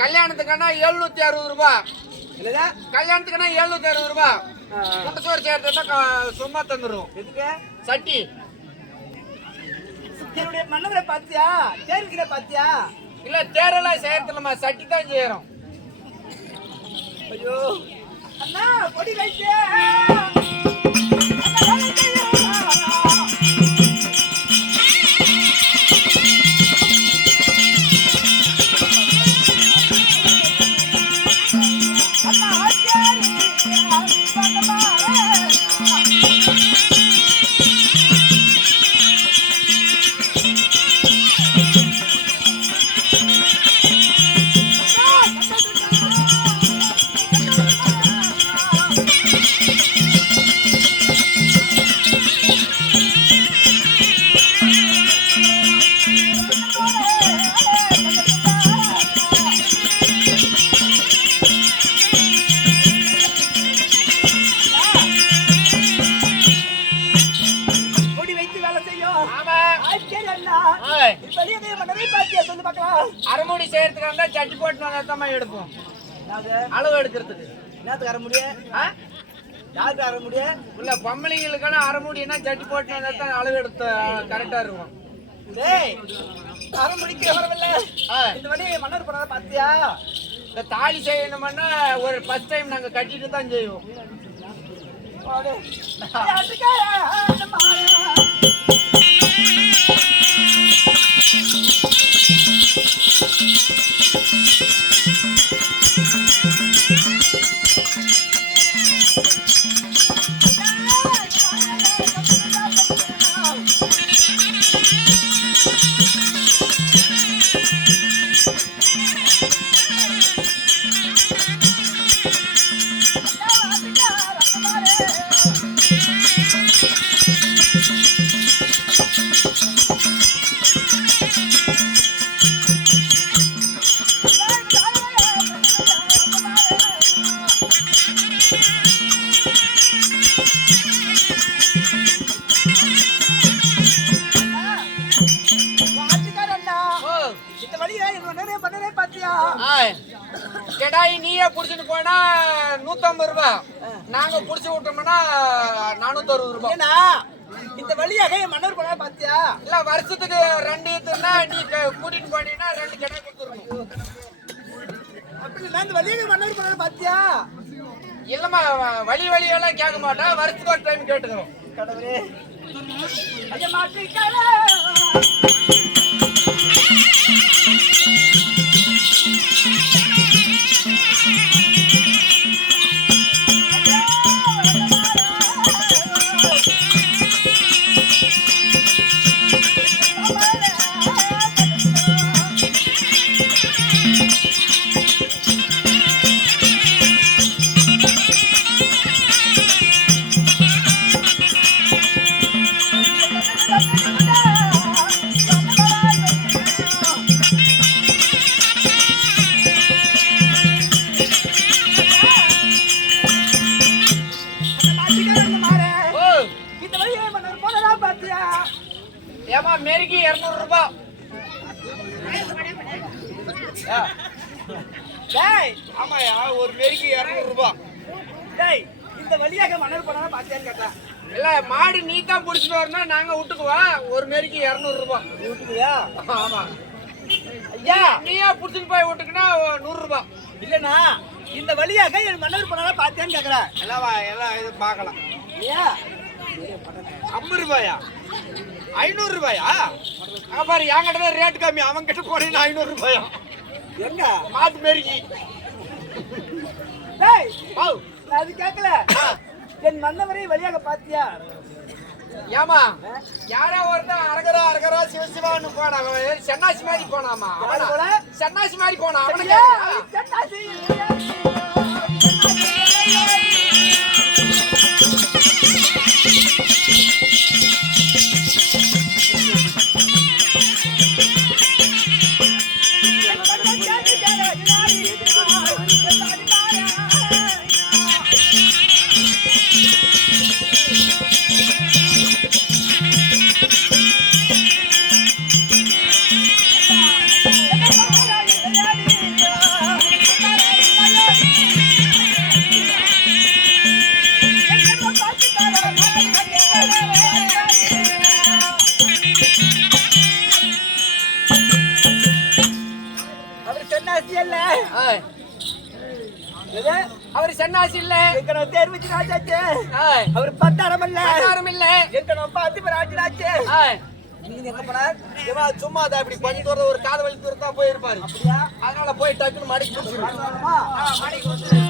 கல்யாணத்துக்குன்னா 760 ரூபாய். கல்யாணத்துக்குன்னா 760 ரூபாய். குண்டசோறு சேர்த்து சும்மா தந்துடும். எதுக்கு? சட்டி என்னுடைய மன்னவரை பாத்தியா? தேர்கிற பாத்தியா? இல்ல தேரெல்லாம் செய்யறதுலமா சட்டி தான் செய்யறோம். ஐயோ அண்ணா பொடி வைக்க அரைமுடி செய்யறதுக்காக சட்டி போட்டு வந்தா எடுப்போம். அளவு எடுக்கிறதுக்கு என்னத்துக்கு அரைமுடிய? யாருக்கு அரைமுடிய? இல்ல பொம்பளைங்களுக்கான அரைமுடினா சட்டி போட்டு வந்தா தான் அளவு எடுத்து கரெக்டா இருக்கும். அரைமுடிக்கு வரவில்லை. இந்த வழி மன்னர் பண்ணாத பாத்தியா? இந்த தாலி செய்யணும்னா ஒரு ஃபர்ஸ்ட் டைம் நாங்க கட்டிட்டு தான் செய்வோம். கெடாய் நீயே புடிச்சுட்டு போனா 150 ரூபாய். நாங்க புடிச்சு விட்டோம்னா 460 ரூபாய். இந்த வழியாக மன்னர் பண்ண பாத்தியா? இல்ல வருஷத்துக்கு 2 ஈத்துனா நீ கூட்டிட்டு போனீங்கன்னா 2 கெடா கொடுத்துருவோம். அப்படி இந்த வழியாக மன்னர் பண்ண பாத்தியா? இல்லம்மா வழியெல்லாம் கேட்க மாட்டேன். வருஷத்துக்கு ஒரு டைம் கேட்டுக்கிறோம். கடவுளே ஐயா மாட்டிக்கால ஏமா மேரிக்கு 200 ரூபாய். ஆமாயா ஒரு மேரிக்கு 200 ரூபாய். இந்த வழியாக மன்னர் பண்ண பாத்தியான்னு கேட்டா? இல்ல மாடு நீ தான் புடிச்சிட்டு வரணும். நாங்க விட்டுக்குவோம். ஒரு மேரிக்கு 200 ரூபாய். விட்டுக்குவியா? ஆமா ஐயா நீயா புடிச்சிட்டு போய் விட்டுக்குன்னா 100 ரூபாய். இல்லனா இந்த வழியாக என் மன்னர் பண்ண பாத்தியான்னு கேக்குறேன். எல்லாம் இது பார்க்கலாம். ஐயா 50 ரூபாயா? 500 ரூபாயா? பாரு என்கிட்ட ரேட் கம்மி. அவன் கிட்ட போனீங்கன்னா 500 ரூபாயா? எங்க மாட்டு மேரிக்கு அது கேட்கல. என் மன்னவரை வழியாக பாத்தியா? ஏமா யாரோ ஒருத்தன் அரகரா சிவசிவான்னு போனா சன்னாசி மாதிரி போனாமா. சன்னாசி மாதிரி போனா அவனுக்கு சன்னாசி இல்ல ஏய், அவரு சன்னாசி இல்ல. எங்கனோ தேர்வுச்சு ராஜாச்சு ஏய், அவர் பட்டாரம் இல்ல பண்டாரம் இல்ல. எங்கனோ பாத்து ராஜாச்சு ஏய், நீங்க எங்க போனார் இவன் சும்மா அதை அப்படி பண்ணிட்டு வர ஒரு காத வலி தூரத்தா போயிருப்பாரு. அப்படியா அதனால போய் டக்குன்னு மடிக்கு கொடுத்துருவாரு. ஆமா மடிக்கு கொடுத்துரு.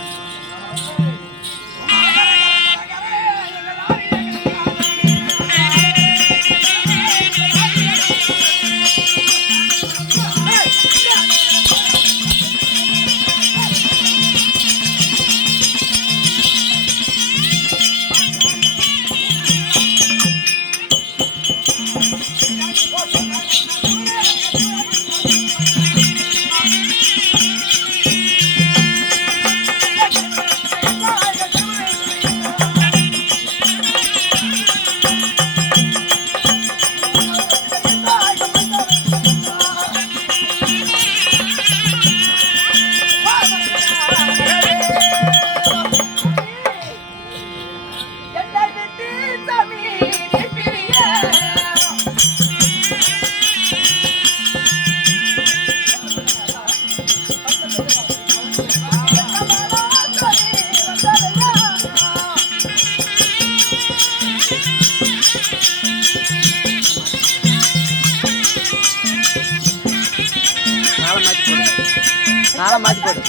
நாளை மாத்தி போடு.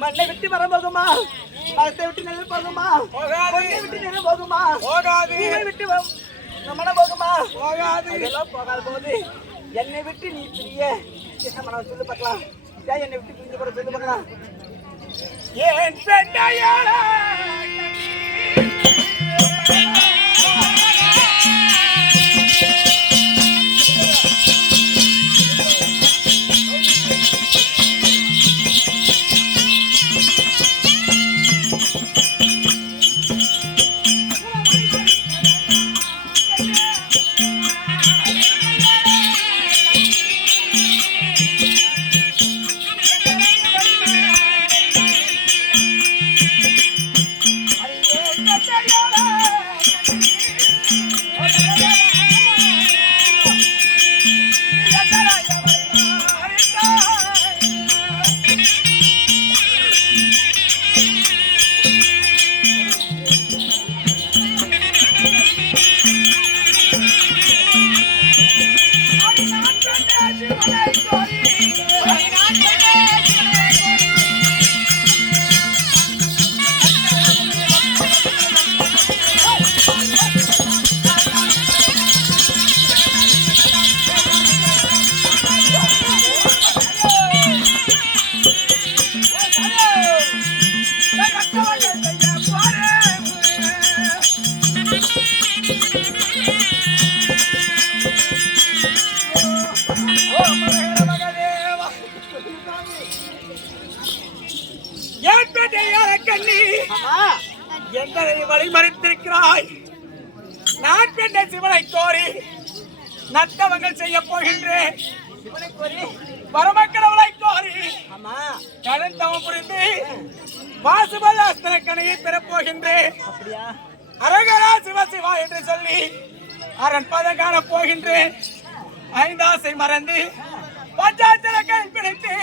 மண்ணை விட்டு வர போகுமா மரத்தை விட்டு நெல் போகுமா பொண்ணை விட்டு நெல் போகுமா பூவை விட்டு மனம் போகுமா அதெல்லாம் போகாத போது என்னை விட்டு நீ பிரிய என்ன மனம் சொல்லு பார்க்கலாம் ஏன் என்னை விட்டு பிரிஞ்சு கூட சொல்லு பார்க்கலாம் ஏன் பெண்டையாள என்னை வழிமறித்திருக்கிறாய். நான் பெண்ணை சிவனை கோரி நத்தவங்கள் செய்ய போகின்றேன். சிவனை கோரி பரமக்கடவுளை கோரி கடன் தவம் புரிந்து பாசுபதாஸ்திரக்கணையை பெறப் போகின்றேன். அரகரா சிவ சிவா என்று சொல்லி அரண் பதம் காண போகின்றேன். ஐந்தாசை மறந்து பஞ்சாச்சர கை பிடித்து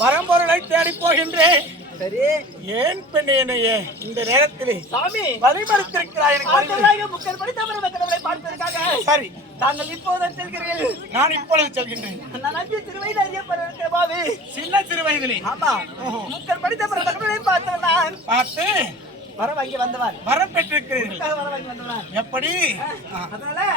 பரம்பொருளை தேடி போகின்றேன். சரி ஏன் பெண்ணே என்னையே இந்த நேரத்திலே சாமி வழிமறித்திருக்கிறாய் எனக்கு வழி. ஆண்டவராகிய முக்கன் படி தமிழ் கடவுளை பார்ப்பதற்காக சரி தாங்கள் இப்போது செல்கிறீர்கள். நான் இப்பொழுது செல்கின்றேன். நான் அஞ்சு திருவயில அறியப்படுகிற பாவி. சின்ன சிறு வயதிலே ஆமா முக்கன் படி தமிழ் கடவுளை பார்த்தவன் நான். பார்த்து வர வாங்கி வந்தவன் வரம் பெற்றிருக்கிறீர்கள். வர வாங்கி வந்தவன் எப்படி? அதனால